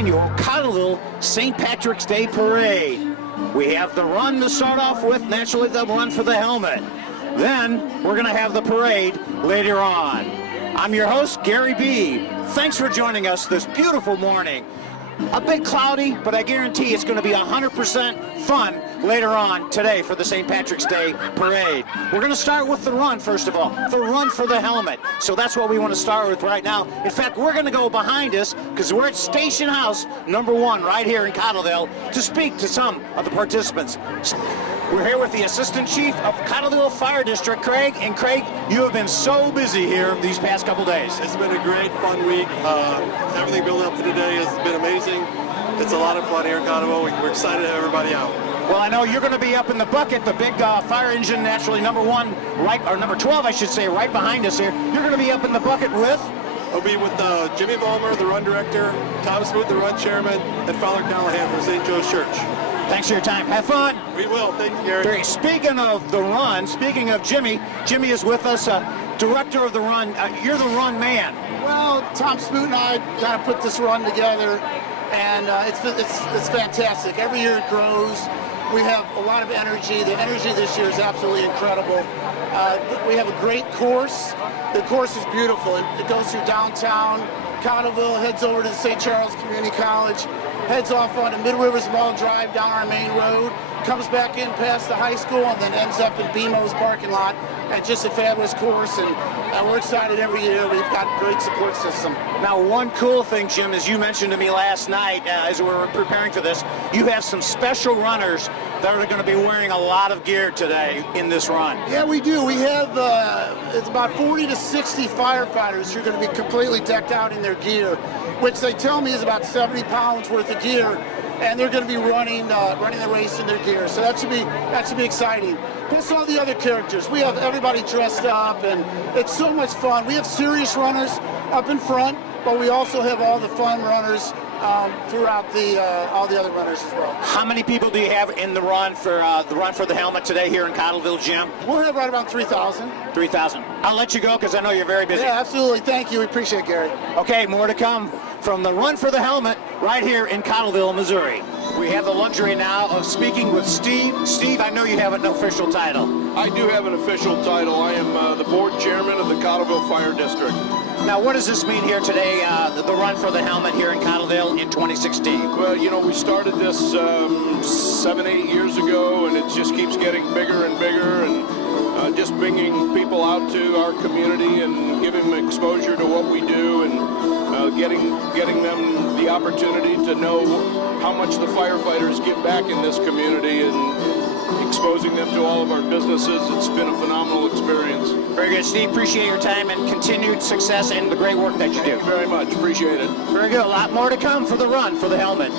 annual Cottleville St. Patrick's Day Parade. We have the run to start off with, naturally the run for the helmet. Then we're going to have the parade later on. I'm your host, Gary B. Thanks for joining us this beautiful morning. A bit cloudy, but I guarantee it's going to be 100% fun later on today for the St. Patrick's Day Parade. We're going to start with the run, first of all, the run for the helmet. So that's what we want to start with right now. In fact, we're going to go behind us because we're at Station House number 1 right here in Cottleville to speak to some of the participants. We're here with the Assistant Chief of Cottleville Fire District, Craig. And Craig, you have been so busy here these past couple days. It's been a great, fun week. Everything building up to today has been amazing. It's a lot of fun here in Cottleville. We're excited to have everybody out. Well, I know you're going to be up in the bucket, the big fire engine, naturally number 1, right, or number 12, I should say, right behind us here. You're going to be up in the bucket with? I'll be with Jimmy Vollmer, the run director, Tom Smoot, the run chairman, and Father Callahan from St. Joe's Church. Thanks for your time. Have fun. We will. Thank you, Gary. Speaking of the run, speaking of Jimmy is with us, director of the run. You're the run man. Well, Tom Smoot and I kind of put this run together, and it's fantastic. Every year it grows. We have a lot of energy. The energy this year is absolutely incredible. We have a great course. The course is beautiful. It goes through downtown Cottleville, heads over to the St. Charles Community College, heads off on a Mid-Rivers Mall Drive down our main road, comes back in past the high school, and then ends up in BMO's parking lot. And just a fabulous course, and we're excited every year. We've got a great support system. Now, one cool thing, Jim, as you mentioned to me last night as we were preparing for this, you have some special runners that are going to be wearing a lot of gear today in this run. Yeah, we do. We have it's about 40 to 60 firefighters who are going to be completely decked out in their gear, which they tell me is about 70 pounds worth of gear, and they're going to be running the race in their gear. So that should be exciting. Plus all the other characters. We have everybody dressed up, and it's so much fun. We have serious runners up in front, but we also have all the fun runners throughout all the other runners as well. How many people do you have in the run for the helmet today here in Cottleville, Jim? We'll have right about 3,000. 3,000. I'll let you go because I know you're very busy. Yeah, absolutely. Thank you. We appreciate it, Gary. Okay, more to come from the run for the helmet right here in Cottleville, Missouri. We have the luxury now of speaking with Steve. Steve, I know you have an official title. I do have an official title. I am the board chairman of the Cottleville Fire District. Now, what does this mean here today, the run for the helmet here in Cottleville in 2016? Well, you know, we started this 7-8 years ago, and it just keeps getting bigger and bigger, and just bringing people out to our community and giving them exposure to what we do, and getting them the opportunity to know how much the firefighters give back in this community, and exposing them to all of our businesses. It's been a phenomenal experience. Very good, Steve. Appreciate your time and continued success and the great work that you do. Thank you very much. Appreciate it. Very good. A lot more to come for the run for the helmet.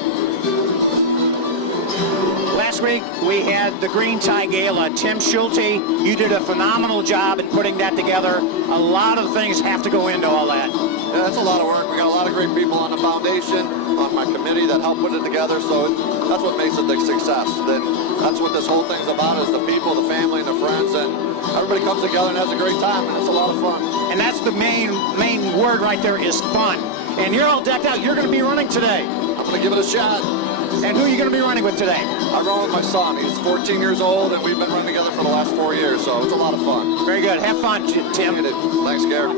Last week we had the Green Tie Gala. Tim Schulte, you did a phenomenal job in putting that together. A lot of things have to go into all that. Yeah, that's a lot of work. We got a lot of great people on the foundation, on my committee that helped put it together, so that's what makes it the success. Then that's what this whole thing's about, is the people, the family, and the friends, and everybody comes together and has a great time, and it's a lot of fun. And that's the main word right there, is fun. And you're all decked out. You're going to be running today. I'm going to give it a shot. And who are you going to be running with today? I'm running with my son. He's 14 years old, and we've been running together for the last 4 years, so it's a lot of fun. Very good. Have fun, Tim. Thanks, Gary.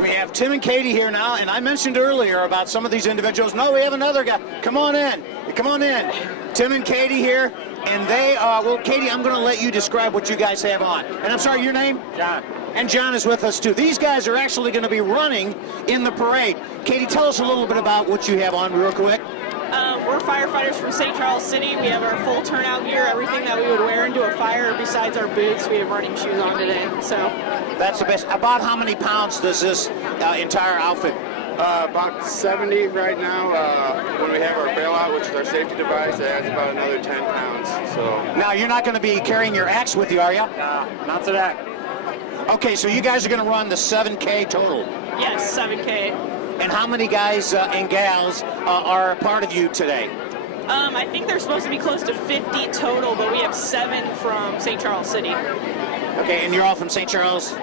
We have Tim and Katie here now, and I mentioned earlier about some of these individuals. No, we have another guy. Come on in. Come on in. Tim and Katie here, and they are, well, Katie, I'm going to let you describe what you guys have on. And I'm sorry, your name? John. And John is with us, too. These guys are actually going to be running in the parade. Katie, tell us a little bit about what you have on real quick. We're firefighters from St. Charles City. We have our full turnout gear, everything that we would wear into a fire besides our boots. We have running shoes on today. So that's the best. About how many pounds does this entire outfit? About 70 right now. When we have our bailout, which is our safety device, that adds about another 10 pounds. So now you're not going to be carrying your axe with you, are you? No, not today. Okay, so you guys are going to run the 7K total. yes, 7K. And how many guys and gals are a part of you today? I think there's supposed to be close to 50 total, but we have 7 from St. Charles City. Okay, and you're all from St. Charles?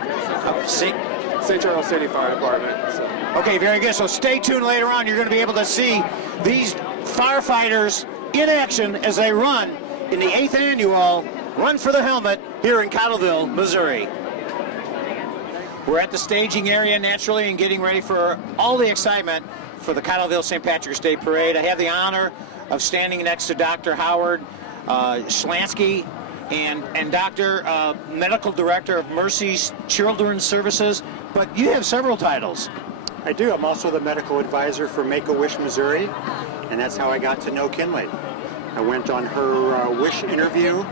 St. Charles City Fire Department. So. Okay, very good. So stay tuned later on. You're going to be able to see these firefighters in action as they run in the 8th annual Run for the Helmet here in Cottleville, Missouri. We're at the staging area naturally and getting ready for all the excitement for the Cottleville St. Patrick's Day Parade. I have the honor of standing next to Dr. Howard Schlansky and Dr. Medical Director of Mercy's Children's Services, but you have several titles. I do. I'm also the medical advisor for Make-A-Wish, Missouri, and that's how I got to know Kinley. I went on her wish interview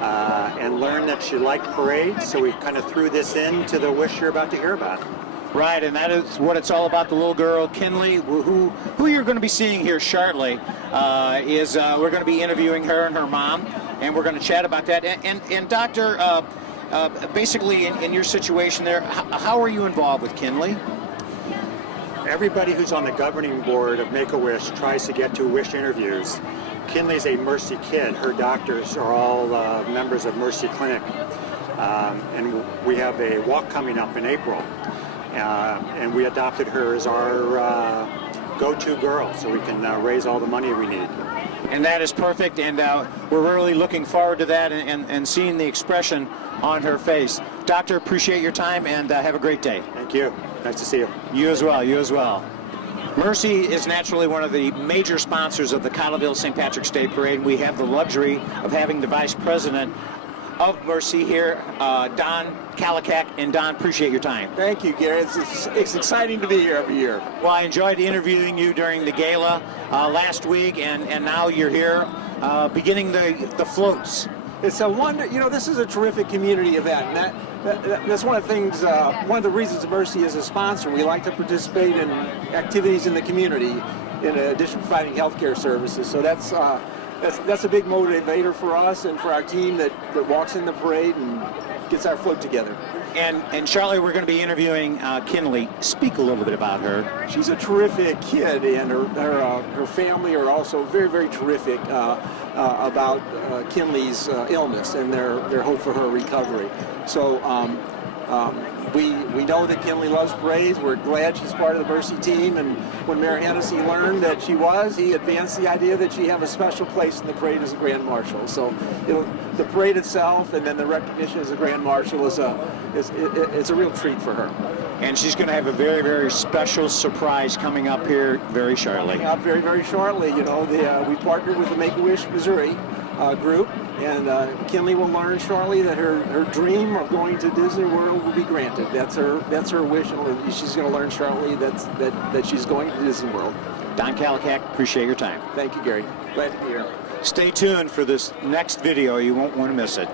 and learned that she liked parades, so we kind of threw this into the wish you're about to hear about. Right, and that is what it's all about. The little girl, Kinley, who you're going to be seeing here shortly, we're going to be interviewing her and her mom, and we're going to chat about that. And Doctor, basically in your situation there, how are you involved with Kinley? Everybody who's on the governing board of Make-A-Wish tries to get to wish interviews. Kinley's a Mercy kid. Her doctors are all members of Mercy Clinic. And we have a walk coming up in April. And we adopted her as our go-to girl so we can raise all the money we need. And that is perfect, and we're really looking forward to that and seeing the expression on her face. Doctor, appreciate your time, and have a great day. Thank you. Nice to see you. You as well, you as well. Mercy is naturally one of the major sponsors of the Cottleville St. Patrick's Day Parade. We have the luxury of having the Vice President of Mercy here, Don Kalikak. And Don, appreciate your time. Thank you, Gary. It's exciting to be here every year. Well, I enjoyed interviewing you during the gala last week, and now you're here beginning the floats. It's a wonder, this is a terrific community event, and that's one of the things, one of the reasons Mercy is a sponsor. We like to participate in activities in the community in addition to providing healthcare services. So that's a big motivator for us and for our team that walks in the parade and gets our float together. And Charlie, we're going to be interviewing Kinley. Speak a little bit about her. She's a terrific kid, and her family are also very, very terrific about Kinley's illness and their hope for her recovery. So we know that Kinley loves parades. We're glad she's part of the Mercy team, and when Mayor Hennessy learned that she was, he advanced the idea that she have a special place in the parade as a Grand Marshal. So the parade itself and then the recognition as a Grand Marshal is a real treat for her. And she's going to have a very, very special surprise coming up here very shortly. Coming up very, very shortly. We partnered with the Make-A-Wish Missouri group, and Kinley will learn shortly that her dream of going to Disney World will be granted. That's her wish, and she's going to learn shortly that she's going to Disney World. Don Kalikak, appreciate your time. Thank you, Gary. Glad to be here. Stay tuned for this next video. You won't want to miss it.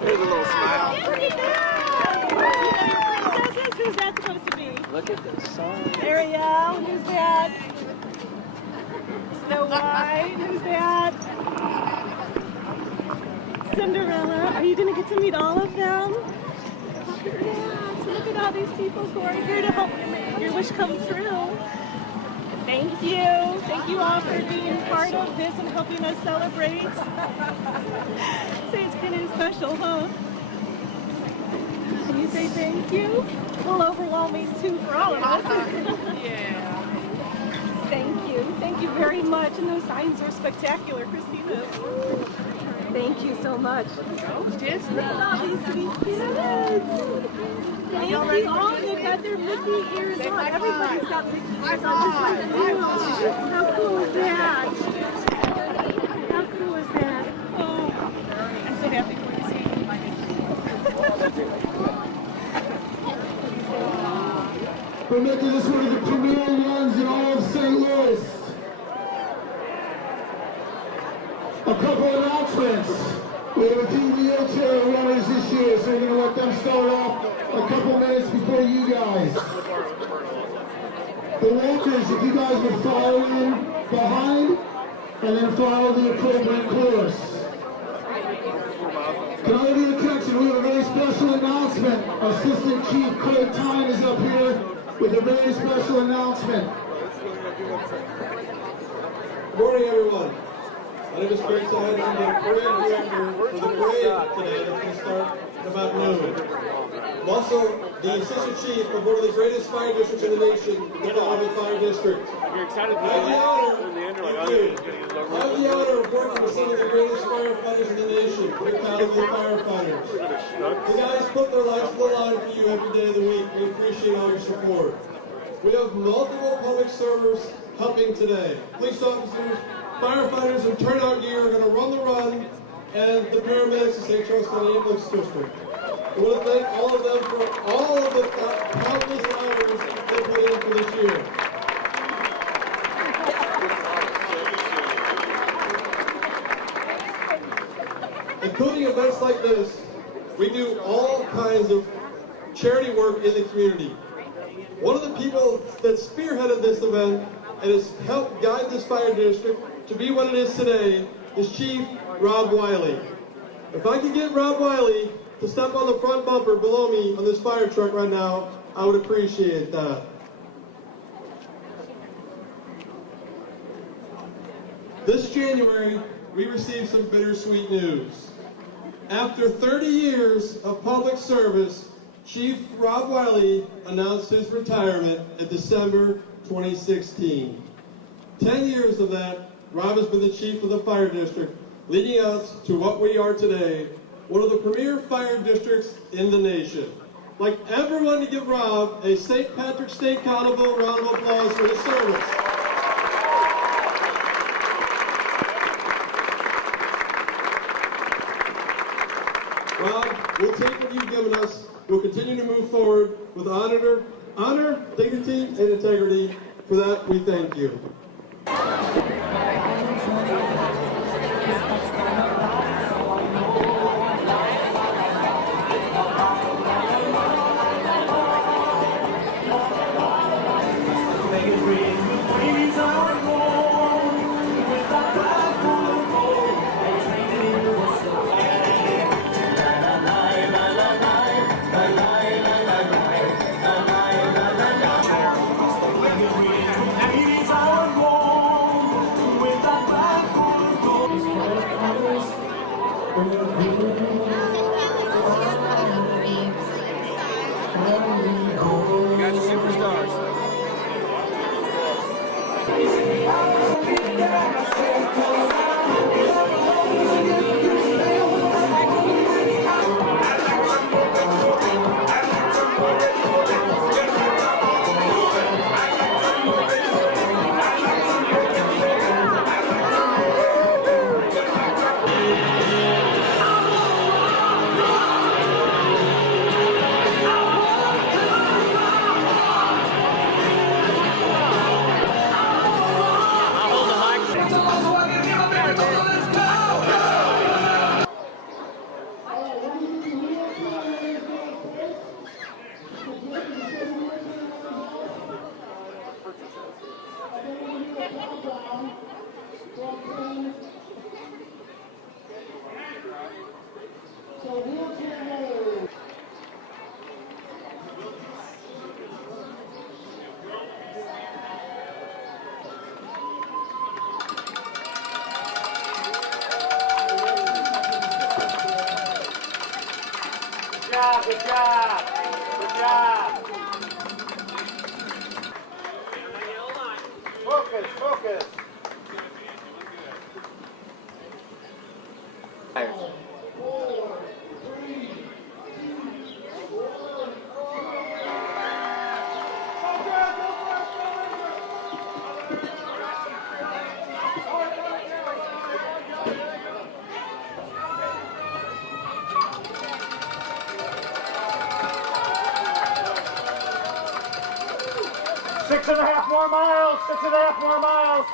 There's a little smile. Princesses, who's that supposed to be? Look at the sun. Ariel, who's that? Snow White, who's that? Cinderella, are you going to get to meet all of them? Yeah, so look at all these people who are here to help your wish come true. Thank you. Thank you all for being part of this and helping us celebrate. Say it's kind of special, huh? Can you say thank you? It's a little overwhelming too for all of us. Yeah. Thank you. Thank you very much. And those signs are spectacular, Christina. Thank you so much. Look at all these sweet kids. Thank you. Oh, they've got their Mickey ears on. Everybody's got Mickey ears on. How cool is that? How cool is that? Oh, I'm so happy for you to see you. We're making this one of the premier runs in all of St. Louis. A couple announcements. We have a few wheelchair runners this year, so we're going to let them start off a couple minutes before you guys. The walkers, if you guys would follow in behind, and then follow the appropriate course. Can I give you attention? We have a very special announcement. Assistant Chief Craig Tyne is up here with a very special announcement. Good morning, everyone. My name is Craig Tyne. I'm the parade director for the parade today that's going to start at about noon. I'm also the assistant chief of one of the greatest fire districts in the nation, the Cottleville Fire District. You're excited to I have the honor of working with some of the greatest firefighters in the nation, the Cottleville firefighters. The guys put their lives on the line for you every day of the week. We appreciate all your support. We have multiple public servers helping today. Police officers, firefighters, and turnout gear are going to run the run, and the paramedics of St. Charles County Ambulance District. I want to thank all of them for all of the countless hours they put in for this year. Including events like this, we do all kinds of charity work in the community. One of the people that spearheaded this event and has helped guide this fire district to be what it is today is Chief Rob Wiley. If I could get Rob Wiley to step on the front bumper below me on this fire truck right now, I would appreciate that. This January, we received some bittersweet news. After 30 years of public service, Chief Rob Wiley announced his retirement in December 2016. 10 years of that, Rob has been the chief of the fire district, leading us to what we are today, one of the premier fire districts in the nation. I'd like everyone to give Rob a St. Patrick's Day Cottleville round of applause for his service. Rob, we'll take what you've given us. We'll continue to move forward with honor, dignity, and integrity. For that, we thank you. Good job. Good job. Focus, focus. Six and a half more miles.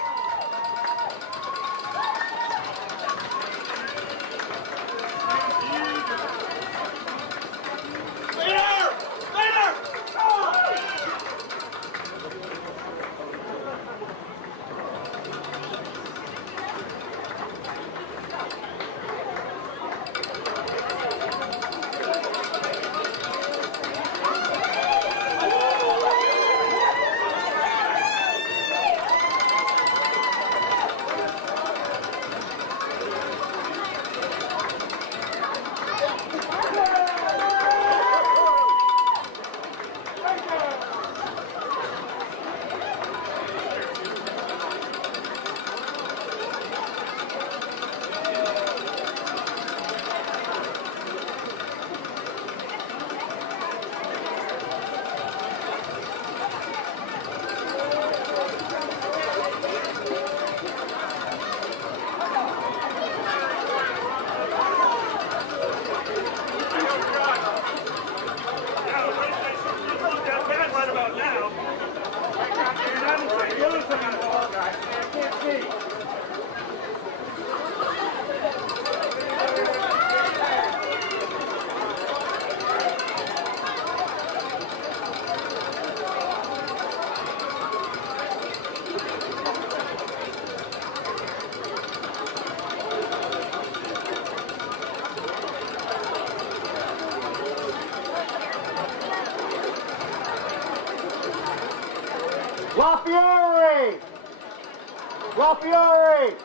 La Fiore!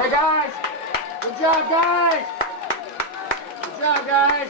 Hey guys! Good job, guys! Good job, guys!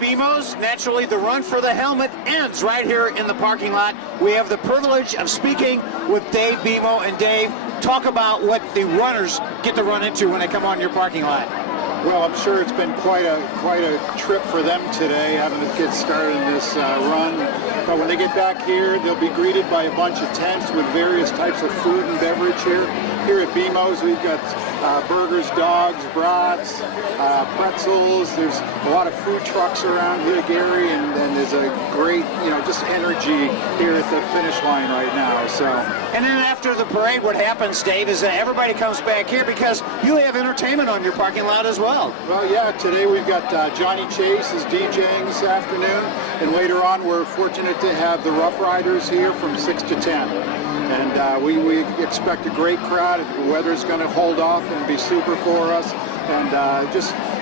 BMO's. Naturally, the run for the helmet ends right here in the parking lot. We have the privilege of speaking with Dave BMO. And Dave, talk about what the runners get to run into when they come on your parking lot. Well, I'm sure it's been quite a trip for them today, having to get started in this run. But when they get back here, they'll be greeted by a bunch of tents with various types of food and beverage here. here at BMO's, we've got burgers, dogs, brats, pretzels. There's a lot of food trucks around here, Gary, and there's a great, just energy here at the finish line right now. So. And then after the parade, what happens, Dave, is that everybody comes back here because you have entertainment on your parking lot as well. Well, yeah, today we've got Johnny Chase is DJing this afternoon, and later on we're fortunate to have the Rough Riders here from 6 to 10. And we expect a great crowd. The weather's going to hold off and be super for us. And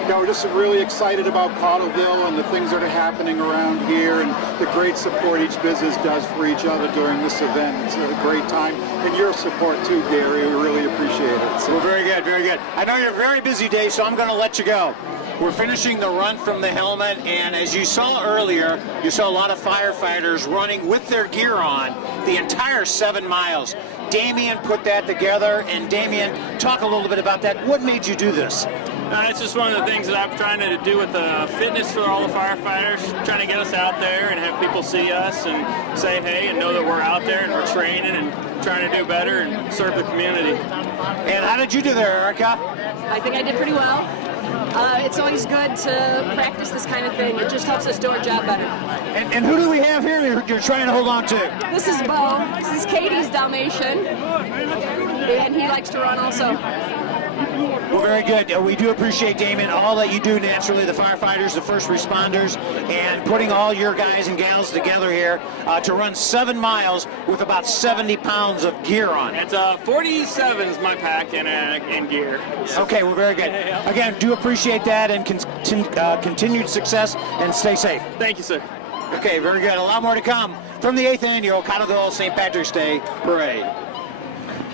we're just really excited about Cottleville and the things that are happening around here and the great support each business does for each other during this event. It's a great time. And your support too, Gary. We really appreciate it. So. Well, very good, very good. I know you're very busy, Dave, so I'm going to let you go. We're finishing the run from the helmet, and as you saw earlier, you saw a lot of firefighters running with their gear on the entire 7 miles. Damien put that together, and Damien, talk a little bit about that. What made you do this? It's just one of the things that I'm trying to do with the fitness for all the firefighters, trying to get us out there and have people see us and say hey and know that we're out there and we're training and trying to do better and serve the community. And how did you do there, Erica? I think I did pretty well. It's always good to practice this kind of thing. It just helps us do our job better. And who do we have here you're trying to hold on to? This is Bo. This is Katie's Dalmatian. And he likes to run also. Well, very good. We do appreciate, Damien, all that you do naturally, the firefighters, the first responders, and putting all your guys and gals together here to run 7 miles with about 70 pounds of gear on. It's 47 is my pack and gear. Okay, well, very good. Again, do appreciate that and continued success and stay safe. Thank you, sir. Okay, very good. A lot more to come from the 8th Annual Cottleville St. Patrick's Day Parade.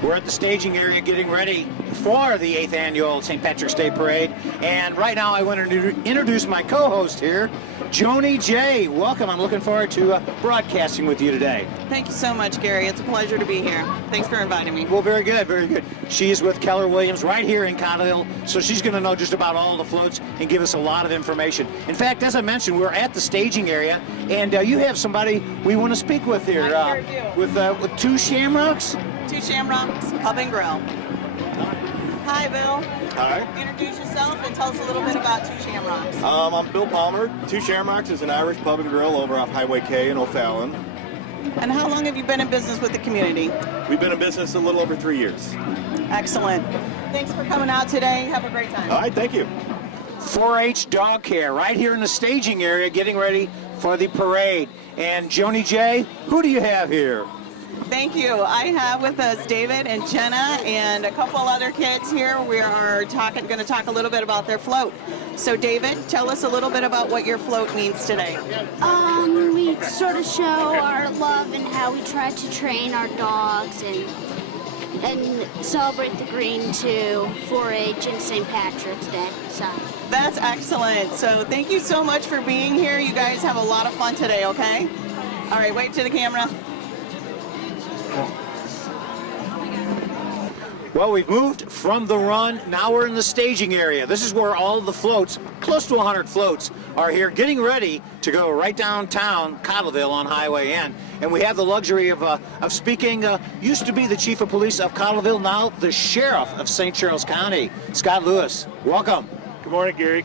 We're at the staging area getting ready for the 8th Annual St. Patrick's Day Parade. And right now I want to introduce my co-host here, Joni J. Welcome. I'm looking forward to broadcasting with you today. Thank you so much, Gary. It's a pleasure to be here. Thanks for inviting me. Well, very good, very good. She is with Keller Williams right here in Cottleville, so she's going to know just about all the floats and give us a lot of information. In fact, as I mentioned, we're at the staging area, and you have somebody we want to speak with here. I sure do. With 2 Shamrocks? 2 Shamrocks Pub and Grill. Hi, Bill. Hi. Introduce yourself and tell us a little bit about 2 Shamrocks. I'm Bill Palmer. 2 Shamrocks is an Irish pub and grill over off Highway K in O'Fallon. And how long have you been in business with the community? We've been in business a little over 3 years. Excellent. Thanks for coming out today. Have a great time. All right, thank you. 4-H dog care right here in the staging area getting ready for the parade. And Joni J., who do you have here? Thank you. I have with us David and Jenna and a couple other kids here. We are going to talk a little bit about their float. So David, tell us a little bit about what your float means today. We sort of show our love and how we try to train our dogs and celebrate the green too, 4-H and St. Patrick's Day. So. That's excellent. So thank you so much for being here. You guys have a lot of fun today, okay? All right, wave to the camera. Well, we've moved from the run. Now we're in the staging area. This is where all the floats, close to 100 floats, are here getting ready to go right downtown Cottleville on Highway N. And we have the luxury of speaking, used to be the chief of police of Cottleville, now the sheriff of St. Charles County, Scott Lewis. Welcome. Good morning, Gary.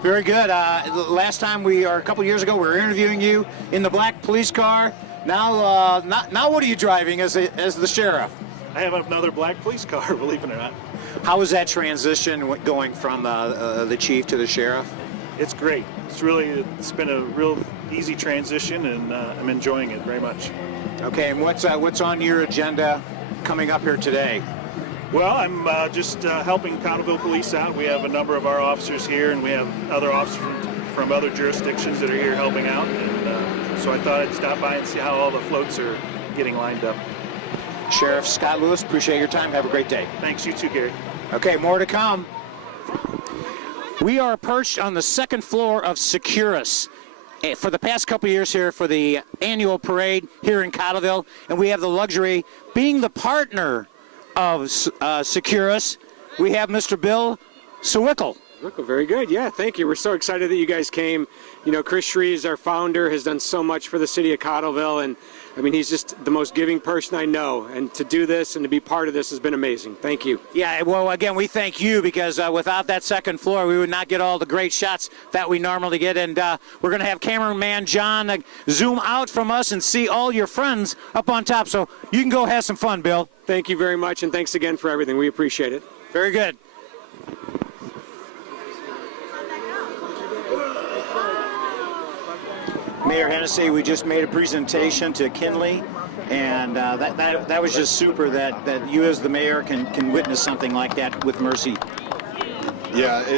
Very good. Last time a couple years ago, we were interviewing you in the black police car. Now, now what are you driving as the sheriff? I have another black police car, believe it or not. How was that transition going from the chief to the sheriff? It's great. It's been a real easy transition, and I'm enjoying it very much. Okay, and what's on your agenda coming up here today? Well, I'm just helping Cottleville Police out. We have a number of our officers here, and we have other officers from other jurisdictions that are here helping out. And so I thought I'd stop by and see how all the floats are getting lined up. Sheriff Scott Lewis, appreciate your time. Have a great day. Thanks, you too, Gary. Okay, more to come. We are perched on the 2nd floor of Securus for the past couple of years here for the annual parade here in Cottleville, and we have the luxury, being the partner of Securus, we have Mr. Bill Sewickel. Very good. Yeah, thank you. We're so excited that you guys came. You know, Chris Shreves, our founder, has done so much for the city of Cottleville, and I mean, he's just the most giving person I know. And to do this and to be part of this has been amazing. Thank you. Yeah, well, again, we thank you because without that second floor, we would not get all the great shots that we normally get. And we're going to have cameraman John zoom out from us and see all your friends up on top. So you can go have some fun, Bill. Thank you very much, and thanks again for everything. We appreciate it. Very good. Mayor Hennessy, we just made a presentation to Kinley, and that was just super that you as the mayor can witness something like that with Mercy. Yeah,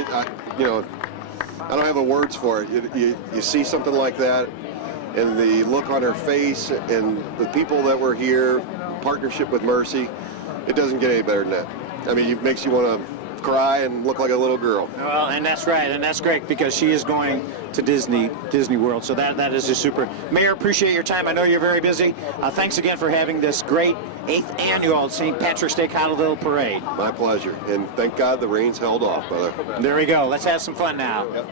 you know, I don't have the words for it. You see something like that, and the look on her face, and the people that were here, partnership with Mercy, it doesn't get any better than that. I mean, it makes you want to cry and look like a little girl. Well, and that's right, and that's great because she is going to Disney World, so that is just super. Mayor, appreciate your time. I know you're very busy. Thanks again for having this great 8th annual St. Patrick's Day Cottleville Parade. My pleasure, and thank God the rain's held off, brother. There we go. Let's have some fun now. Yep.